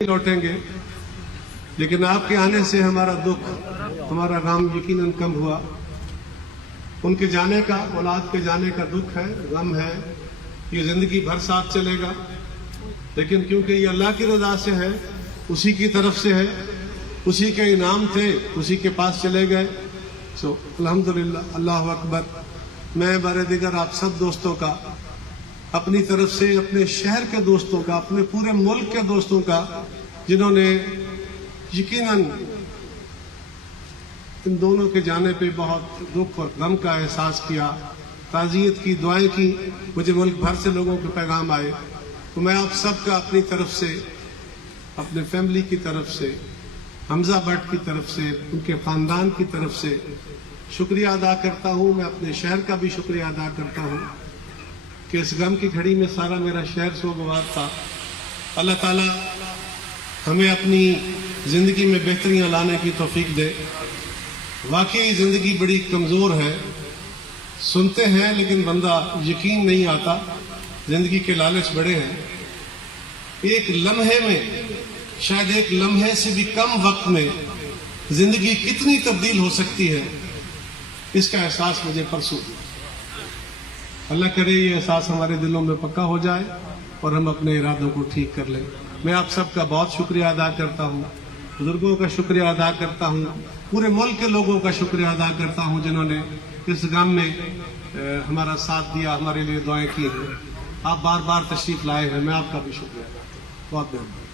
लौटेंगे, लेकिन आपके आने से हमारा दुख, हमारा गम यकीनन कम हुआ। उनके जाने का, औलाद के जाने का दुख है, गम है, ये जिंदगी भर साथ चलेगा। लेकिन क्योंकि ये अल्लाह की रजा से है, उसी की तरफ से है, उसी के इनाम थे, उसी के पास चले गए। सो अल्हम्दुलिल्लाह, अल्लाह अकबर। मैं बारे दिगर आप सब दोस्तों का, अपनी तरफ से, अपने शहर के दोस्तों का, अपने पूरे मुल्क के दोस्तों का, जिन्होंने यकीनन इन दोनों के जाने पे बहुत दुख और गम का एहसास किया, ताज़ियत की, दुआएं की। मुझे मुल्क भर से लोगों के पैगाम आए, तो मैं आप सब का अपनी तरफ से, अपने फैमिली की तरफ से, हमजा भट्ट की तरफ से, उनके ख़ानदान की तरफ से शुक्रिया अदा करता हूँ। मैं अपने शहर का भी शुक्रिया अदा करता हूँ कि इस गम की घड़ी में सारा मेरा शहर सोगवार था। अल्लाह ताला हमें अपनी ज़िंदगी में बेहतरियाँ लाने की तौफीक दे। वाकई ज़िंदगी बड़ी कमज़ोर है, सुनते हैं लेकिन बंदा यकीन नहीं आता। ज़िंदगी के लालच बड़े हैं। एक लम्हे में, शायद एक लम्हे से भी कम वक्त में ज़िंदगी कितनी तब्दील हो सकती है, इसका एहसास मुझे परसों हुआ। अल्लाह करे ये एहसास हमारे दिलों में पक्का हो जाए और हम अपने इरादों को ठीक कर लें। मैं आप सबका बहुत शुक्रिया अदा करता हूँ, बुजुर्गों का शुक्रिया अदा करता हूँ, पूरे मुल्क के लोगों का शुक्रिया अदा करता हूँ जिन्होंने इस गम में हमारा साथ दिया, हमारे लिए दुआएं की हैं। आप बार बार तशरीफ लाए हैं, मैं आपका भी शुक्रिया अदा करता हूँ। बहुत बहुत